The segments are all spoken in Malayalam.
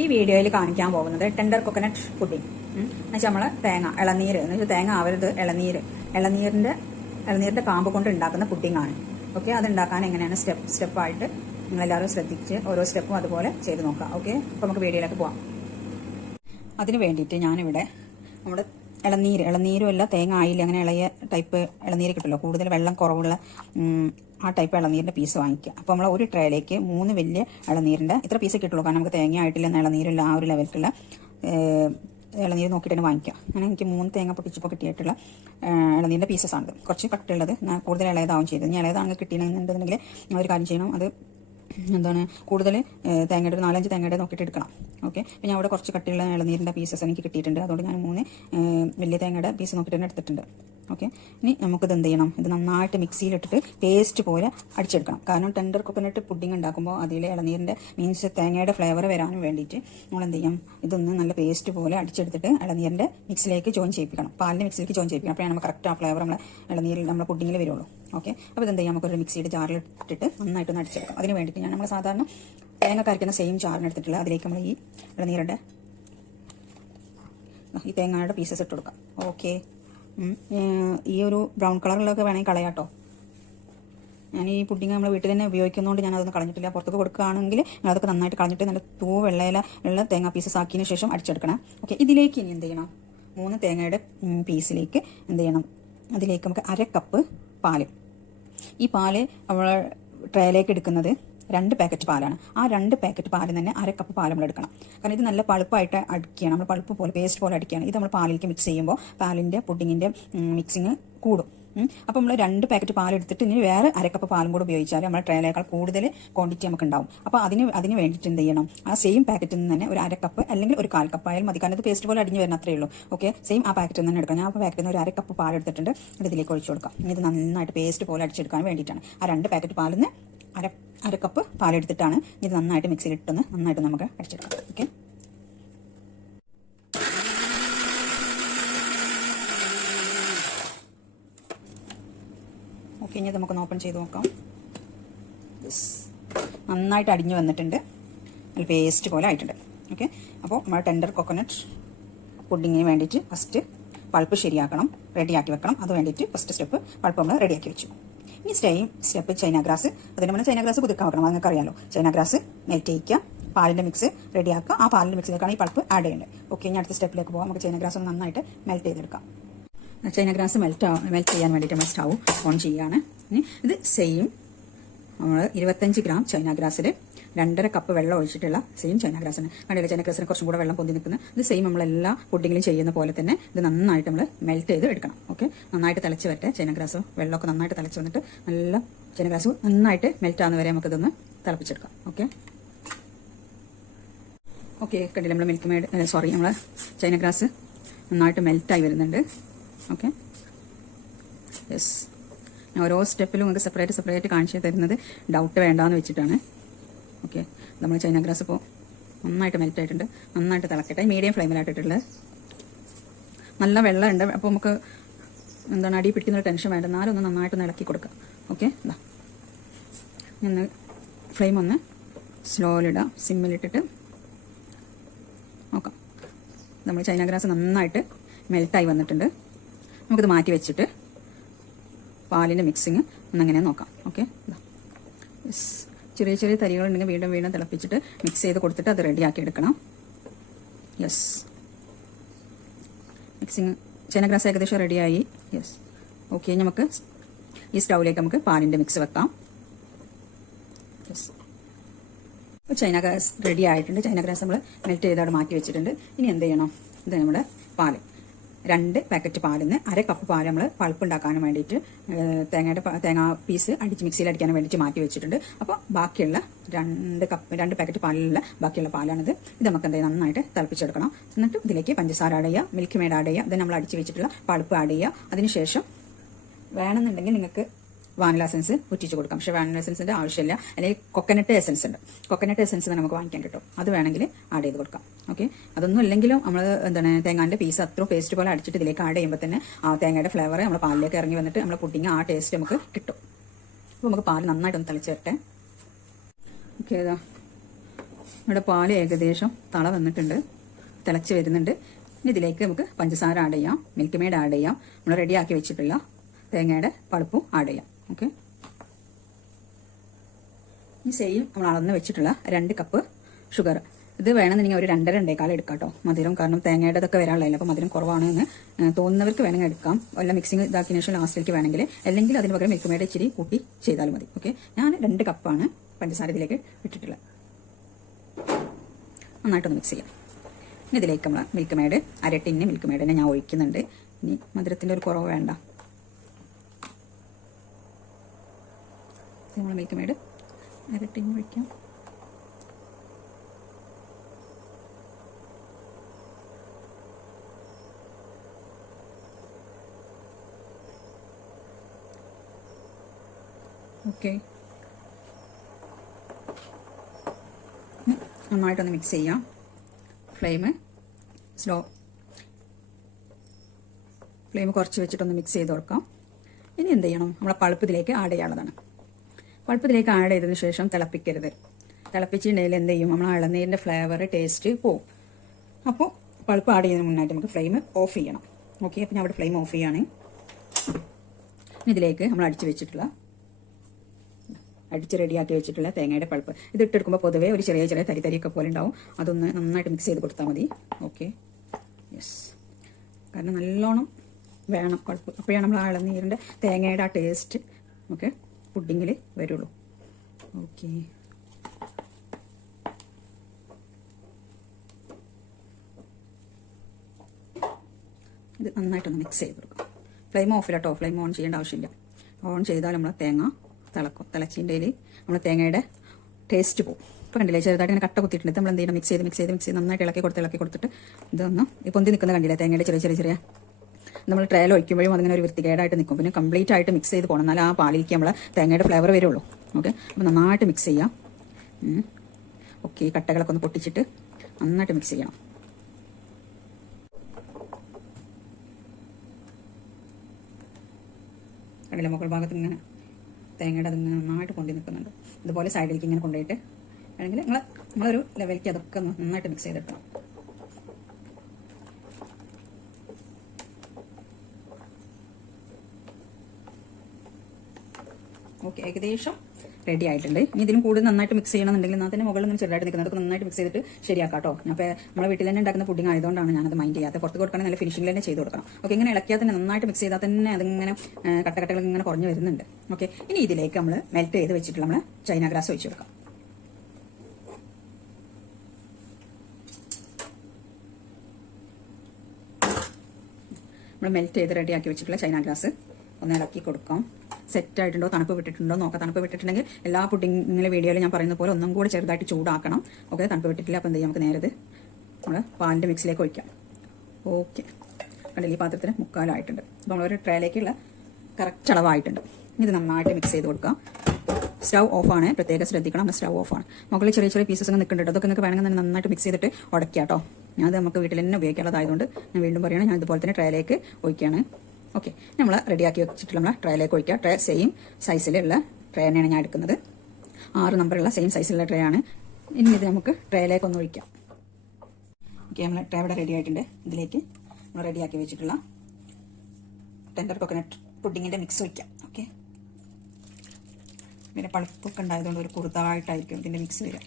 ഈ വീഡിയോയിൽ കാണിക്കാൻ പോകുന്നത് ടെൻഡർ കൊക്കനട്ട് പുഡിംഗ് എന്നുവെച്ചാൽ നമ്മളെ തേങ്ങ ഇളനീര് എന്ന് വെച്ചാൽ തേങ്ങ ആവരുത് ഇളനീരിന്റെ കാമ്പ് കൊണ്ട് ഉണ്ടാക്കുന്ന പുഡിംഗ് ആണ്. ഓക്കെ, അത് ഉണ്ടാക്കാൻ എങ്ങനെയാണ് സ്റ്റെപ്പായിട്ട് നിങ്ങളെല്ലാവരും ശ്രദ്ധിച്ച് ഓരോ സ്റ്റെപ്പും അതുപോലെ ചെയ്ത് നോക്കാം. ഓക്കെ, അപ്പോൾ നമുക്ക് വീഡിയോയിലേക്ക് പോവാം. അതിന് വേണ്ടിയിട്ട് ഞാനിവിടെ നമ്മുടെ ഇളനീരും അല്ല തേങ്ങ ആയില്ല അങ്ങനെ ഇളയ ടൈപ്പ് ഇളനീര് കിട്ടുമല്ലോ, കൂടുതൽ വെള്ളം കുറവുള്ള ആ ടൈപ്പ് ഇളനീരിൻ്റെ പീസ് വാങ്ങിക്കുക. അപ്പോൾ നമ്മൾ ഒരു ട്രേയിലേക്ക് 3 വലിയ ഇളനീരിൻ്റെ ഇത്ര പീസ് കിട്ടുള്ളൂ, കാരണം നമുക്ക് തേങ്ങ ആയിട്ടില്ലെന്ന ഇളനീരില്ല ആ ഒരു ലെവലിലുള്ള ഇളനീര് നോക്കിയിട്ട് തന്നെ വാങ്ങിക്കുക. അങ്ങനെ എനിക്ക് 3 തേങ്ങ പൊട്ടിച്ചപ്പോൾ കിട്ടിയിട്ടുള്ള ഇളനീരിൻ്റെ പീസസ് ആണ്. കുറച്ച് കട്ടുള്ളത് കൂടുതൽ ഇളയതാവും ചെയ്തത്. ഇനി ഇളയതാണെങ്കിൽ കിട്ടിയിട്ടുണ്ടെന്നുണ്ടെങ്കിൽ ഒരു കാര്യം ചെയ്യണം, അത് കൂടുതൽ തേങ്ങയുടെ 4-5 തേങ്ങയുടെ നോക്കിയിട്ട് എടുക്കണം. ഓക്കെ, അപ്പോൾ ഞാൻ അവിടെ കുറച്ച് കട്ടിയുള്ള ഇളനീരിൻ്റെ പീസസ് എനിക്ക് കിട്ടിയിട്ടുണ്ട്. അതുകൊണ്ട് ഞാൻ 3 വലിയ തേങ്ങയുടെ പീസ് നോക്കിയിട്ട് തന്നെ എടുത്തിട്ടുണ്ട്. ഓക്കെ, ഇനി നമുക്കിത് എന്ത് ചെയ്യണം, ഇത് നന്നായിട്ട് മിക്സിയിലിട്ടിട്ട് പേസ്റ്റ് പോലെ അടിച്ചെടുക്കണം. കാരണം ടെൻഡർ കൊക്കനട്ട് പുഡിംഗ് ഉണ്ടാക്കുമ്പോൾ അതിലെ ഇളനീരിൻ്റെ തേങ്ങയുടെ ഫ്ലേവർ വരാനും വേണ്ടിയിട്ട് നമ്മൾ എന്ത് ചെയ്യും, ഇതൊന്ന് നല്ല പേസ്റ്റ് പോലെ അടിച്ചെടുത്തിട്ട് ഇളനീരിൻ്റെ മിക്സിലേക്ക് ജോയിൻ ചെയ്യിപ്പിക്കണം, പാലിൻ്റെ മിക്സിലേക്ക് ജോയിൻ ചെയ്യിപ്പിക്കണം. അപ്പോൾ നമുക്ക് കറക്റ്റ് ആ ഫ്ലേവർ നമ്മളെ ഇളനീരിൽ നമ്മുടെ പുഡിങ്ങിൽ വരുള്ളൂ. ഓക്കെ, അപ്പോൾ ഇതെന്ത് ചെയ്യാം, നമുക്കൊരു മിക്സിയുടെ ജാറിലിട്ടിട്ട് നന്നായിട്ടൊന്ന് അടിച്ചെടുക്കാം. അതിന് വേണ്ടിയിട്ട് നമ്മൾ സാധാരണ തേങ്ങ കരയ്ക്കുന്ന സെയിം ജാറിനെടുത്തിട്ടുള്ള അതിലേക്ക് നമ്മൾ ഈ ഇളനീരുടെ ഈ തേങ്ങയുടെ പീസസ് ഇട്ട് കൊടുക്കാം. ഓക്കെ, ഈ ഒരു ബ്രൗൺ കളറിലൊക്കെ വേണമെങ്കിൽ കളയാട്ടോ. ഞാൻ ഈ പുഡിങ് നമ്മൾ വീട്ടിൽ തന്നെ ഉപയോഗിക്കുന്നതുകൊണ്ട് ഞാൻ അതൊന്നും കളഞ്ഞിട്ടില്ല. പുറത്തൊക്കെ കൊടുക്കുകയാണെങ്കിൽ അതൊക്കെ നന്നായിട്ട് കളഞ്ഞിട്ട് നല്ല വെള്ള തേങ്ങ പീസസ് ആക്കിയതിന് ശേഷം അടിച്ചെടുക്കണം. ഓക്കെ, ഇതിലേക്ക് ഇനി എന്ത് ചെയ്യണം, 3 തേങ്ങയുടെ പീസിലേക്ക് എന്ത് ചെയ്യണം, അതിലേക്ക് നമുക്ക് 1/2 കപ്പ് പാല്. ഈ പാല് നമ്മൾ ട്രേയിലേക്ക് എടുക്കുന്നത് 2 പാക്കറ്റ് പാലാണ്. ആ 2 പാക്കറ്റ് പാലിൽ തന്നെ 1/2 കപ്പ് പാൽ നമ്മൾ എടുക്കണം. കാരണം ഇത് നല്ല പളുപ്പായിട്ട് അടിക്കുകയാണ്, നമ്മൾ പളുപ്പ് പോലെ പേസ്റ്റ് പോലെ അടിക്കുകയാണ്. ഇത് നമ്മൾ പാലിലേക്ക് മിക്സ് ചെയ്യുമ്പോൾ പാലിൻ്റെ പുഡിങ്ങിൻ്റെ മിക്സിങ് കൂടും. അപ്പോൾ നമ്മൾ 2 പാക്കറ്റ് പാൽ എടുത്തിട്ട് ഇനി വേറെ 1/2 കപ്പ് പാലും കൂടെ ഉപയോഗിച്ചാൽ നമ്മുടെ ട്രേയിലേക്കാൾ കൂടുതൽ ക്വാണ്ടിറ്റി നമുക്ക് ഉണ്ടാവും. അപ്പോൾ അതിന് വേണ്ടിയിട്ട് എന്ത് ചെയ്യണം, ആ സെയിം പാക്കറ്റിൽ നിന്ന് തന്നെ ഒരു 1/2 കപ്പ് അല്ലെങ്കിൽ ഒരു 1/4 കപ്പ് ആയാലും മതി. കാരണം ഇത് പേസ്റ്റ് പോലെ അടിഞ്ഞ് വരുന്ന അത്രയേ ഉള്ളൂ. ഓക്കെ, സെയിം ആ പാക്കറ്റിൽ നിന്ന് എടുക്കാം. ഞാൻ ആ പാക്കറ്റിൽ നിന്ന് ഒരു 1/2 കപ്പ് പാൽ എടുത്തിട്ടുണ്ട്, അത് ഇതിലേക്ക് ഒഴിച്ചു കൊടുക്കാം. ഇത് നന്നായിട്ട് പേസ്റ്റ് പോലെ അടിച്ചെടുക്കാൻ വേണ്ടിയിട്ടാണ്. ആ 2 പാക്കറ്റ് പാലിൽ നിന്ന് 1/2 കപ്പ് പാലെടുത്തിട്ടാണ് ഇത് നന്നായിട്ട് മിക്സിയിലിട്ടൊന്ന് നന്നായിട്ട് നമുക്ക് അടിച്ചെടുക്കാം. ഓക്കെ, ഓക്കെ, ഇനി നമുക്കൊന്ന് ഓപ്പൺ ചെയ്ത് നോക്കാം. നന്നായിട്ട് അടിഞ്ഞു വന്നിട്ടുണ്ട്, നല്ല പേസ്റ്റ് പോലെ ആയിട്ടുണ്ട്. ഓക്കെ, അപ്പോൾ നമ്മൾ ടെൻഡർ കൊക്കനട്ട് പുഡിങ്ങിന് വേണ്ടിയിട്ട് ഫസ്റ്റ് പൾപ്പ് ശരിയാക്കണം, റെഡിയാക്കി വെക്കണം. അത് വേണ്ടിയിട്ട് ഫസ്റ്റ് സ്റ്റെപ്പ് പൾപ്പ് നമ്മൾ റെഡിയാക്കി വെച്ചു. ഇനി സ്റ്റെപ്പ് ചൈന ഗ്രാസ്. അതിന് മുന്നേ ചൈന ഗ്രാസ് കുതിർക്കാൻ വെക്കണം, നിങ്ങൾക്ക് അറിയാലോ. ചൈന ഗ്രാസ് മെൽറ്റ് ചെയ്യിക്കുക, പാലിൻ്റെ മിക്സ് റെഡിയാക്കുക. ആ പാലിൻ്റെ മിക്സിലേക്കാണ് ഈ പൾപ്പ് ആഡ് ചെയ്യേണ്ടത്. ഓക്കെ, ഇനി അടുത്ത സ്റ്റെപ്പിലേക്ക് പോകാം. നമുക്ക് ചൈന ഗ്രാസ് ഒന്ന് നന്നായിട്ട് മെൽറ്റ് ചെയ്തെടുക്കാം. ചൈന ഗ്രാസ് മെൽറ്റ് ചെയ്യാൻ വേണ്ടിയിട്ട് നമ്മൾ സ്റ്റൗ ഓൺ ചെയ്യുകയാണ്. ഇനി ഇത് സെയിം നമ്മൾ 25 ഗ്രാം ചൈന ഗ്രാസിൽ 2.5 കപ്പ് വെള്ളം ഒഴിച്ചിട്ടുള്ള സെയിം ചൈന ഗ്രാസിന് കണ്ടില്ല, ചൈന ഗ്രാസിന് കുറച്ചും കൂടെ വെള്ളം പൊന്തി നിൽക്കുന്നത്. ഇത് സെയിം നമ്മളെല്ലാ പുഡിങ്ങിലും ചെയ്യുന്ന പോലെ തന്നെ ഇത് നന്നായിട്ട് നമ്മൾ മെൽറ്റ് ചെയ്ത് എടുക്കണം. ഓക്കെ, നന്നായിട്ട് തിളച്ച് വരട്ടെ. ചൈന ഗ്രാസ് വെള്ളമൊക്കെ നന്നായിട്ട് തിളച്ച് വന്നിട്ട് നല്ല ചൈന ഗ്രാസ് നന്നായിട്ട് മെൽറ്റ് ആവുന്ന വരെ നമുക്കിതൊന്ന് തിളപ്പിച്ചെടുക്കാം. ഓക്കെ, കണ്ടില്ല, നമ്മൾ ചൈന ഗ്രാസ് നന്നായിട്ട് മെൽറ്റായി വരുന്നുണ്ട്. ഓക്കെ, യെസ്, ഞാൻ ഓരോ സ്റ്റെപ്പിലും നമുക്ക് സെപ്പറേറ്റ് കാണിച്ചു തരുന്നത് ഡൗട്ട് വേണ്ടാന്ന് വെച്ചിട്ടാണ്. ഓക്കെ, നമ്മൾ ചൈന ഗ്രാസ് ഇപ്പോൾ നന്നായിട്ട് മെൽറ്റ് ആയിട്ടുണ്ട്, നന്നായിട്ട് തിളക്കട്ടെ. മീഡിയം ഫ്ലെയിമിലായിട്ടിട്ടുള്ളത് നല്ല വെള്ളമുണ്ട്. അപ്പോൾ നമുക്ക് അടി പിടിക്കുന്നൊരു ടെൻഷൻ വേണ്ട, എന്നാലും ഒന്ന് നന്നായിട്ടൊന്ന് ഇളക്കി കൊടുക്കാം. ഓക്കെ, ഞാൻ ഫ്ലെയിം ഒന്ന് സ്ലോയിലിടാം, സിമ്മിലിട്ടിട്ട് നോക്കാം. നമ്മൾ ചൈന ഗ്രാസ് നന്നായിട്ട് മെൽറ്റായി വന്നിട്ടുണ്ട്. നമുക്കിത് മാറ്റി വെച്ചിട്ട് പാലിൻ്റെ മിക്സിങ് ഒന്നങ്ങനെ നോക്കാം. ഓക്കെ, ചെറിയ തരികളുണ്ടെങ്കിൽ വീണ്ടും തിളപ്പിച്ചിട്ട് മിക്സ് ചെയ്ത് കൊടുത്തിട്ട് അത് റെഡിയാക്കി എടുക്കണം. യെസ്, മിക്സിങ് ചൈന ഗ്രാസ് ഏകദേശം റെഡിയായി. യെസ്, ഓക്കെ, നമുക്ക് ഈ സ്റ്റൗവിലേക്ക് നമുക്ക് പാലിൻ്റെ മിക്സ് വെക്കാം. യെസ്, അപ്പോൾ ചൈന ഗ്രാസ് റെഡി ആയിട്ടുണ്ട്. ചൈന ഗ്രാസ് നമ്മൾ മെൽറ്റ് ചെയ്ത് അവിടെ മാറ്റി വെച്ചിട്ടുണ്ട്. ഇനി എന്ത് ചെയ്യണം, ഇത് നമ്മുടെ പാല് 2 പാക്കറ്റ് പാലിൽ നിന്ന് 1/2 കപ്പ് പാൽ നമ്മൾ പൾപ്പ് ഉണ്ടാക്കാനും വേണ്ടിയിട്ട് തേങ്ങ പീസ് അടിച്ച് മിക്സിയിൽ അടിക്കാനും വേണ്ടിയിട്ട് മാറ്റി വെച്ചിട്ടുണ്ട്. അപ്പോൾ ബാക്കിയുള്ള 2 പാക്കറ്റ് പാലിലുള്ള ബാക്കിയുള്ള പാലാണിത്. ഇത് നമുക്ക് എന്തായാലും നന്നായിട്ട് തിളപ്പിച്ചെടുക്കണം. എന്നിട്ട് ഇതിലേക്ക് പഞ്ചസാര ആഡ് ചെയ്യുക, മിൽക്ക് മെയ്ഡ് ആഡ് ചെയ്യുക, ഇത് നമ്മൾ അടിച്ച് വെച്ചിട്ടുള്ള പൾപ്പ് ആഡ് ചെയ്യുക. അതിനുശേഷം വേണമെന്നുണ്ടെങ്കിൽ നിങ്ങൾക്ക് വാനില എസൻസ് ഉറ്റിച്ച് കൊടുക്കാം. പക്ഷേ വാനില എസൻസിന്റെ ആവശ്യമില്ല. അല്ലെങ്കിൽ കൊക്കനട്ട് എസൻസ് ഉണ്ട്, കൊക്കനട്ട് എസൻസ് നമുക്ക് വാങ്ങിക്കാൻ കിട്ടും, അത് വേണമെങ്കിൽ ആഡ് ചെയ്ത് കൊടുക്കാം. ഓക്കെ, അതൊന്നും ഇല്ലെങ്കിലും നമ്മൾ തേങ്ങാൻ്റെ പീസ് അത്രയും പേസ്റ്റ് പോലെ അടിച്ചിട്ട് ഇതിലേക്ക് ആഡ് ചെയ്യുമ്പോൾ തന്നെ ആ തേങ്ങയുടെ ഫ്ലേവർ നമ്മൾ പാലിലേക്ക് ഇറങ്ങി വന്നിട്ട് നമ്മൾ പുഡിങ് ആ ടേസ്റ്റ് നമുക്ക് കിട്ടും. അപ്പോൾ നമുക്ക് പാൽ നന്നായിട്ടൊന്ന് തിളച്ച് വരട്ടെ. ഓക്കെ, ഇവിടെ പാല് ഏകദേശം തള വന്നിട്ടുണ്ട്, തിളച്ച് വരുന്നുണ്ട്. ഇനി ഇതിലേക്ക് നമുക്ക് പഞ്ചസാര ആഡ് ചെയ്യാം, മിൽക്ക് മെയ്ഡ് ആഡ് ചെയ്യാം, നമ്മൾ റെഡിയാക്കി വെച്ചിട്ടുള്ള തേങ്ങയുടെ പൾപ്പും ആഡ് ചെയ്യാം. ഓക്കെ, ഈ സെയിം നമ്മൾ അളന്ന് വെച്ചിട്ടുള്ള 2 കപ്പ് ഷുഗർ. ഇത് വേണമെന്നുണ്ടെങ്കിൽ ഒരു 2-2.25 എടുക്കാം കേട്ടോ മധുരം. കാരണം തേങ്ങയുടെ ഇതൊക്കെ വരാനുള്ളതല്ല, അപ്പോൾ മധുരം കുറവാണെന്ന് തോന്നുന്നവർക്ക് വേണമെങ്കിൽ എടുക്കാം. വല്ല മിക്സിങ് ഇതാക്കിയ ശേഷം ലാസ്റ്റിലേക്ക് വേണമെങ്കിൽ, അല്ലെങ്കിൽ അതിന് പകരം മിൽക്ക് മെയ്ഡ് ഇച്ചിരി കൂട്ടി ചെയ്താലും മതി. ഓക്കെ, ഞാൻ 2 കപ്പാണ് പഞ്ചസാര ഇതിലേക്ക് ഇട്ടിട്ടുള്ളത്. നന്നായിട്ടൊന്ന് മിക്സ് ചെയ്യാം. ഇനി ഇതിലേക്ക് നമ്മൾ milk made 1/2 tin milk made തന്നെ ഞാൻ ഒഴിക്കുന്നുണ്ട്. ഇനി മധുരത്തിൻ്റെ ഒരു കുറവ് വേണ്ട. നമ്മൾ മിൽക്ക് മെയ്ഡ് 1/2 ടിന്ന് ഒഴിക്കാം. ഓക്കെ, നന്നായിട്ടൊന്ന് മിക്സ് ചെയ്യാം. ഫ്ലെയിം കുറച്ച് വെച്ചിട്ടൊന്ന് മിക്സ് ചെയ്ത് കൊടുക്കാം. ഇനി എന്ത് ചെയ്യണം, നമ്മളെ പൾപ്പത്തിലേക്ക് ആഡ് ചെയ്യാനുള്ളതാണ്. പൾപ്പത്തിലേക്ക് ആഡ് ചെയ്തതിന് ശേഷം തിളപ്പിക്കരുത്. തിളപ്പിച്ചിട്ടുണ്ടെങ്കിൽ എന്ത് ചെയ്യും, നമ്മൾ ഇളനീരിൻ്റെ ഫ്ലേവർ ടേസ്റ്റ് പോവും. അപ്പോൾ പൾപ്പ് ആഡ് ചെയ്യുന്നതിന് മുന്നായിട്ട് നമുക്ക് ഫ്ലെയിം ഓഫ് ചെയ്യണം. ഓക്കെ, അപ്പോൾ ഞാൻ അവിടെ ഫ്ലെയിം ഓഫ് ചെയ്യാണ്. ഇതിലേക്ക് നമ്മൾ അടിച്ച് റെഡിയാക്കി വെച്ചിട്ടുള്ള തേങ്ങയുടെ പൾപ്പ് ഇത് ഇട്ടെടുക്കുമ്പോൾ പൊതുവേ ഒരു ചെറിയ തരിയൊക്കെ പോലെ ഉണ്ടാവും. അതൊന്ന് നന്നായിട്ട് മിക്സ് ചെയ്ത് കൊടുത്താൽ മതി. ഓക്കെ, യെസ്, കാരണം നല്ലോണം വേണം പൾപ്പ്. അപ്പോഴാണ് നമ്മൾ ഇളനീരിൻ്റെ തേങ്ങയുടെ ആ ടേസ്റ്റ് ഓക്കെ പുഡിങ്ങിൽ വരുള്ളൂ. ഓക്കെ, ഇത് നന്നായിട്ടൊന്ന് മിക്സ് ചെയ്ത് കൊടുക്കാം. ഫ്ലെയിം ഓഫിലാട്ടോ, ഫ്ലെയിം ഓൺ ചെയ്യേണ്ട ആവശ്യമില്ല. ഓൺ ചെയ്താൽ നമ്മൾ തേങ്ങ തിളക്കും. തിളച്ചിൻ്റെ നമ്മൾ തേങ്ങയുടെ ടേസ്റ്റ് പോകും. ഇപ്പോൾ കണ്ടില്ലേ, ചെറുതായിട്ട് ഇങ്ങനെ കട്ട കുത്തിയിട്ടുണ്ട്. നമ്മൾ എന്ത് ചെയ്യണം, മിക്സ് ചെയ്ത് നന്നായിട്ട് ഇളക്കി കൊടുത്തിട്ട് ഇതൊന്ന് പൊന്തി നിൽക്കുന്ന കണ്ടില്ലേ, തേങ്ങയുടെ ചെറിയ നമ്മൾ ട്രയൽ ഒഴിക്കുമ്പോഴും അതിങ്ങനെ ഒരു വൃത്തികേടായിട്ട് നിൽക്കും. പിന്നെ കംപ്ലീറ്റ് ആയിട്ട് മിക്സ് ചെയ്ത് പോകണം, എന്നാൽ ആ പാലിലേക്ക് നമ്മൾ തേങ്ങയുടെ ഫ്ലേവർ വരുള്ളൂ. ഓക്കെ, അപ്പോൾ നന്നായിട്ട് മിക്സ് ചെയ്യാം. ഓക്കെ, കട്ടകളൊക്കെ ഒന്ന് പൊട്ടിച്ചിട്ട് നന്നായിട്ട് മിക്സ് ചെയ്യണം. കണ്ടില്ലേ, മുകൾ ഭാഗത്ത് ഇങ്ങനെ തേങ്ങയുടെ അതിങ്ങനെ നന്നായിട്ട് കൊണ്ടു നിൽക്കുന്നുണ്ട്. ഇതുപോലെ സൈഡിലേക്ക് ഇങ്ങനെ കൊണ്ടുപോയിട്ട് അല്ലെങ്കിൽ നിങ്ങളൊരു ലെവലിലേക്ക് അതൊക്കെ നന്നായിട്ട് മിക്സ് ചെയ്തെടുക്കണം. ഓക്കെ, ഏകദേശം റെഡി ആയിട്ടുണ്ട്. ഇനി ഇതിലും കൂടുതൽ നന്നായിട്ട് മിക്സ് ചെയ്യണമെന്നുണ്ടെങ്കിൽ എന്നാൽ തന്നെ മുകളിൽ നിന്ന് ചെറുതായിട്ട് നിൽക്കുന്നത് നന്നായിട്ട് മിക്സ് ചെയ്തിട്ട് ശരിയാക്കാം കേട്ടോ. ഞാൻ ഇപ്പോൾ നമ്മളെ വീട്ടിൽ തന്നെ ഉണ്ടാക്കുന്ന പുഡിംഗ് ആയതുകൊണ്ടാണ് ഞാനത് മൈൻഡ് ചെയ്യാത്തത്. പുറത്ത് കൊടുക്കണം, നല്ല ഫിനിഷിംഗ് തന്നെ ചെയ്ത് കൊടുക്കണം. ഓക്കെ, ഇങ്ങനെ ഇളക്കിയാൽ തന്നെ നന്നായിട്ട് മിക്സ് ചെയ്താൽ തന്നെ അതിങ്ങനെ കട്ടകൾ ഇങ്ങനെ കുറഞ്ഞു വരുന്നുണ്ട്. ഓക്കെ, ഇനി ഇതിലേക്ക് നമ്മൾ മെൽറ്റ് ചെയ്ത് വെച്ചിട്ടുള്ള നമ്മൾ ചൈന ഗ്രാസ് ഒഴിച്ചു കൊടുക്കാം. നമ്മൾ മെൽറ്റ് ചെയ്ത് റെഡിയാക്കി വെച്ചിട്ടുള്ള ചൈന ഗ്രാസ് ഒന്ന് ഇളക്കി കൊടുക്കാം. സെറ്റ് ആയിട്ടുണ്ടോ, തണുപ്പ് വിട്ടിട്ടുണ്ടോ നോക്കാം. തണുപ്പ് വിട്ടിട്ടുണ്ടെങ്കിൽ എല്ലാ പുഡിങ്ങിലെ വീഡിയോയിൽ ഞാൻ പറയുന്ന പോലെ ഒന്നും കൂടി ചെറുതായിട്ട് ചൂടാക്കണം. ഓക്കെ, തണുപ്പ് വിട്ടിട്ടില്ല. അപ്പോൾ എന്ത് ചെയ്യാം, നമുക്ക് നേരെ നമ്മൾ പാലിൻ്റെ മിക്സിലേക്ക് ഒഴിക്കാം. ഓക്കെ, കണ്ടില്ല, ഈ പാത്രത്തിന് 3/4 ആയിട്ടുണ്ട്. അപ്പോൾ നമ്മളൊരു ട്രേയിലേക്കുള്ള കറക്റ്റ് അളവായിട്ടുണ്ട്. ഇത് നന്നായിട്ട് മിക്സ് ചെയ്ത് കൊടുക്കാം. സ്റ്റൗ ഓഫാണ്, പ്രത്യേകം ശ്രദ്ധിക്കണം. നമ്മുടെ സ്റ്റൗ ഓഫാണ്. മുകളിൽ ചെറിയ പീസസ് ഒക്കെ നിൽക്കുന്നുണ്ട്. അതൊക്കെ നിങ്ങൾക്ക് വേണമെങ്കിൽ തന്നെ നന്നായിട്ട് മിക്സ് ചെയ്തിട്ട് ഉടയ്ക്കാം കേട്ടോ. ഞാനത് നമുക്ക് വീട്ടിൽ തന്നെ ഉപയോഗിക്കാനുള്ളതായതുകൊണ്ട് ഞാൻ വീണ്ടും പറയുകയാണ്, ഞാൻ ഇതുപോലെ തന്നെ ട്രേയിലേക്ക് ഒഴിക്കുകയാണ്. ഓക്കെ, നമ്മൾ റെഡിയാക്കി വെച്ചിട്ട് നമ്മൾ ട്രേയിലേക്ക് ഒഴിക്കുക. ട്രേ സെയിം സൈസിലുള്ള ട്രേ തന്നെയാണ് ഞാൻ എടുക്കുന്നത്. 6 നമ്പറുള്ള സെയിം സൈസിലുള്ള ട്രേ ആണ്. ഇനി ഇത് നമുക്ക് ട്രേയിലേക്ക് ഒന്ന് ഒഴിക്കാം. ഓക്കെ, നമ്മൾ ട്രേ ഇവിടെ റെഡി ആയിട്ടുണ്ട്. ഇതിലേക്ക് നമ്മൾ റെഡിയാക്കി വെച്ചിട്ടുള്ള ടെൻഡർ കോക്കനട്ട് പുഡിങ്ങിൻ്റെ മിക്സ് ഒഴിക്കാം. ഓക്കെ, പിന്നെ പളുപ്പൊക്കെ ഉണ്ടായതുകൊണ്ട് ഒരു കുറുതായിട്ടായിരിക്കും ഇതിൻ്റെ മിക്സ് വരിക.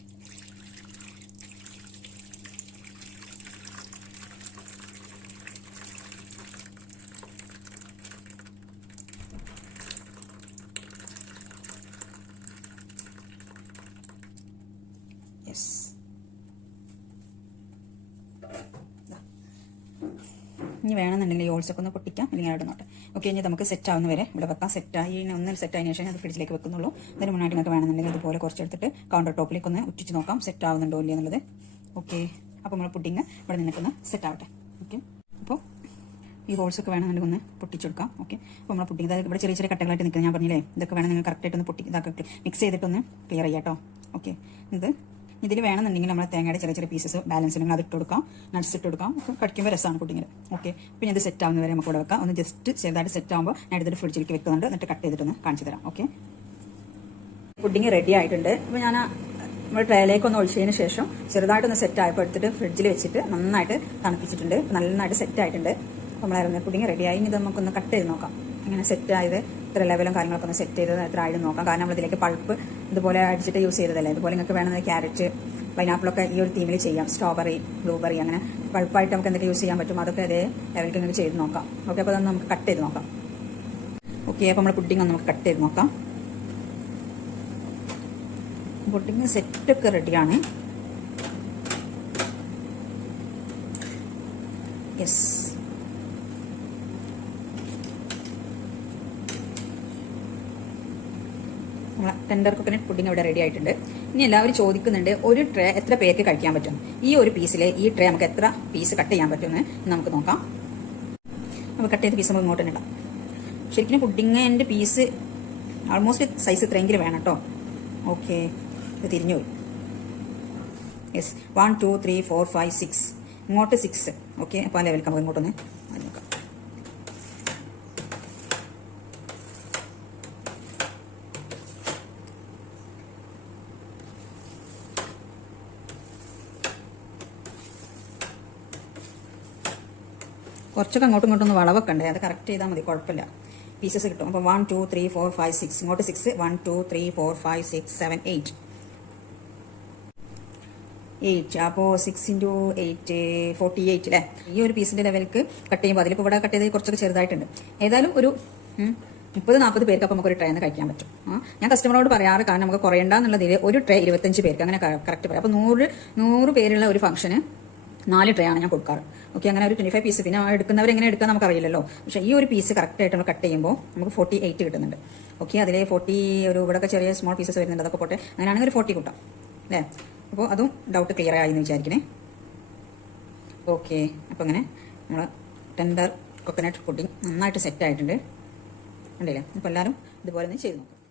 ഇനി വേണമെന്നുണ്ടെങ്കിൽ ഈ ഓൾസൊക്കെ ഒന്ന് പൊട്ടിക്കാം, അല്ലെങ്കിൽ അവിടെ നോട്ടെ. ഓക്കെ, ഇനി നമുക്ക് സെറ്റ് ആവുന്ന വരെ ഇവിടെ വെക്കാം. സെറ്റായി ഒന്നിൽ സെറ്റായതിനു ശേഷം അത് ഫ്രിഡ്ജിലേക്ക് വെക്കുന്നുള്ളൂ. അതിന് മുന്നായിട്ട് നിങ്ങൾക്ക് വേണമെന്നുണ്ടെങ്കിൽ ഇതുപോലെ കുറച്ചെടുത്തിട്ട് കൗണ്ടർ ടോപ്പിലേക്ക് ഒന്ന് ഉറ്റിച്ച് നോക്കാം സെറ്റ് ആവുന്നുണ്ടോ ഇല്ല എന്നുള്ളത്. ഓക്കെ, അപ്പോൾ നമ്മൾ പുഡിങ് ഇവിടെ നിന്നിട്ടൊന്ന് സെറ്റ് ആവട്ടെ. ഓക്കെ, അപ്പോൾ ഈ ഹോൾസൊക്കെ വേണമെന്നുണ്ടെങ്കിൽ ഒന്ന് പൊട്ടിച്ചെടുക്കാം. ഓക്കെ, അപ്പോൾ നമ്മൾ പുഡിങ് ഇവിടെ ചെറിയ കട്ടകളായിട്ട് നിൽക്കുന്നത് ഞാൻ പറഞ്ഞില്ലേ, ഇതൊക്കെ വേണമെങ്കിൽ കറക്റ്റായിട്ടൊന്ന് ഇതാക്കി മിക്സ് ചെയ്തിട്ടൊന്ന് ക്ലിയർ ചെയ്യാം കേട്ടോ. ഓക്കെ, ഇതിൽ വേണമെന്നുണ്ടെങ്കിൽ നമ്മൾ തേങ്ങയുടെ ചെറിയ പീസസ് ബാലൻസ് ഉണ്ടെങ്കിൽ അത് ഇട്ട് കൊടുക്കാം, നട്ട്സ് ഇട്ട് കൊടുക്കാം. കടിക്കുമ്പോൾ രസമാണ് പുഡിങ്ങിൽ. ഓക്കെ, പിന്നെ ഇത് സെറ്റ് ആവുന്ന വരെ നമുക്ക് ഇവിടെ വെക്കാം. ഒന്ന് ജസ്റ്റ് ചെറുതായിട്ട് സെറ്റ് ആകുമ്പോൾ ഞാൻ എടുത്തിട്ട് ഫ്രിഡ്ജിലേക്ക് വെക്കുന്നുണ്ട്. എന്നിട്ട് കട്ട് ചെയ്തിട്ടൊന്ന് കാണിച്ചു തരാം. ഓക്കെ, പുഡിങ് റെഡി ആയിട്ടുണ്ട്. അപ്പോൾ ഞാൻ നമ്മൾ ട്രേയിലേക്ക് ഒന്ന് ഒഴിച്ചതിന് ശേഷം ചെറുതായിട്ടൊന്ന് സെറ്റ് ആയപ്പോൾ എടുത്തിട്ട് ഫ്രിഡ്ജിൽ വെച്ചിട്ട് നന്നായിട്ട് തണുപ്പിച്ചിട്ടുണ്ട്. നന്നായിട്ട് സെറ്റ് ആയിട്ടുണ്ട്. നമ്മൾ ഇറങ്ങിയ പുഡിങ് റെഡിയായി. ഇനി ഇത് നമുക്കൊന്ന് കട്ട് ചെയ്ത് നോക്കാം. ഇങ്ങനെ സെറ്റ് ആയത് ഇത്ര ലെവലും കാര്യങ്ങളൊക്കെ ഒന്ന് സെറ്റ് ചെയ്ത് എത്ര ആയിട്ട് നോക്കാം. കാരണം നമ്മളിതിലേക്ക് പൾപ്പ് ഇതുപോലെ അടിച്ചിട്ട് യൂസ് ചെയ്തതല്ലേ. ഇതുപോലെ നിങ്ങൾക്ക് വേണമെങ്കിൽ ക്യാരറ്റ്, പൈനാപ്പിളൊക്കെ ഈ ഒരു തീമിൽ ചെയ്യാം. സ്ട്രോബെറി, ബ്ലൂബെറി, അങ്ങനെ പൾപ്പായിട്ട് നമുക്ക് എന്തൊക്കെ യൂസ് ചെയ്യാൻ പറ്റും അതൊക്കെ അതേ ലെവലിലേക്ക് നിങ്ങൾക്ക് ചെയ്ത് നോക്കാം. ഓക്കെ, അപ്പോൾ അതൊന്ന് നമുക്ക് കട്ട് ചെയ്ത് നോക്കാം. ഓക്കെ, അപ്പോൾ നമ്മുടെ പുഡിങ് ഒന്ന് നമുക്ക് കട്ട് ചെയ്ത് നോക്കാം. പുഡിങ് സെറ്റൊക്കെ റെഡിയാണ്. യെസ്, നമ്മളെ ടെൻഡർ കോക്കനട്ട് പുഡിങ് ഇവിടെ റെഡി ആയിട്ടുണ്ട്. ഇനി എല്ലാവരും ചോദിക്കുന്നുണ്ട് ഒരു ട്രേ എത്ര പേർക്ക് കഴിക്കാൻ പറ്റും, ഈ ഒരു പീസിൽ ഈ ട്രേ നമുക്ക് എത്ര പീസ് കട്ട് ചെയ്യാൻ പറ്റുമെന്ന് നമുക്ക് നോക്കാം. നമുക്ക് കട്ട് ചെയ്ത പീസ് നമുക്ക് ഇങ്ങോട്ട് തന്നെ ഇടാം. ശരിക്കും പുഡിങ്ങിൻ്റെ പീസ് ആൾമോസ്റ്റ് സൈസ് ഇത്രയെങ്കിലും വേണം കേട്ടോ. ഓക്കെ, ഇത് തിരിഞ്ഞു പോയി. യെസ്, 1 2 3 4 5 6, ഇങ്ങോട്ട് 6. ഓക്കെ, അപ്പോൾ ആ ലെവലിൽ നമുക്ക് ഇങ്ങോട്ടൊന്ന് നോക്കാം. കുറച്ചൊക്കെ അങ്ങോട്ടും ഇങ്ങോട്ടൊന്ന് വളവൊക്കെ ഉണ്ട്, അത് കറക്റ്റ് ചെയ്താൽ മതി, കുഴപ്പമില്ല, പീസസ് കിട്ടും. അപ്പോൾ 1 2 3 4 5 6, ഇങ്ങോട്ട് 6, 1 2 3 4 5 6 7 8. അപ്പോൾ 6 × 8 48 അല്ലേ. ഈ ഒരു പീസിന്റെ ലെവലിക്ക് കട്ട് ചെയ്യുമ്പോൾ അതിലിപ്പോൾ ഇവിടെ കട്ട് ചെയ്ത് കുറച്ചൊക്കെ ചെറുതായിട്ടുണ്ട്. ഏതായാലും ഒരു 30-40 പേർക്ക് അപ്പോൾ നമുക്കൊരു ട്രേ ഒന്ന് കഴിക്കാൻ പറ്റും. ഞാൻ കസ്റ്റമറോട് പറയാറ്, കാരണം നമുക്ക് കുറയണ്ടെന്നുള്ളതിൽ ഒരു ട്രേ 25 പേർക്ക് അങ്ങനെ കറക്റ്റ് പറയാം. അപ്പോൾ 100 പേരുള്ള ഒരു ഫംഗ്ഷന് 4 ട്രേ ആണ് ഞാൻ കൊടുക്കാറ്. ഓക്കെ, അങ്ങനെ ഒരു 25 പീസ്. പിന്നെ എടുക്കുന്നവർ എങ്ങനെ എടുക്കാൻ നമുക്കറിയില്ലല്ലോ. പക്ഷേ ഈ ഒരു പീസ് കറക്റ്റായിട്ട് നമ്മൾ കട്ട് ചെയ്യുമ്പോൾ നമുക്ക് 48 കിട്ടുന്നുണ്ട്. ഓക്കെ, അതിൽ 40 ഒരു ഇവിടെയൊക്കെ ചെറിയ സ്മോൾ പീസസ് വരുന്നുണ്ട്, അതൊക്കെ പോട്ടെ. അങ്ങനെയാണെങ്കിൽ ഒരു 40 കൂട്ടാം അല്ലേ. അപ്പോൾ അതും ഡൗട്ട് ക്ലിയർ ആയി എന്ന് വിചാരിക്കണേ. ഓക്കെ, അപ്പോൾ അങ്ങനെ നമ്മൾ ടെൻഡർ കോക്കനട്ട് പുഡിങ് നന്നായിട്ട് സെറ്റ് ആയിട്ടുണ്ട്. ഉണ്ടല്ലേ. അപ്പോൾ എല്ലാവരും ഇതുപോലെ തന്നെ ചെയ്ത് നോക്കാം.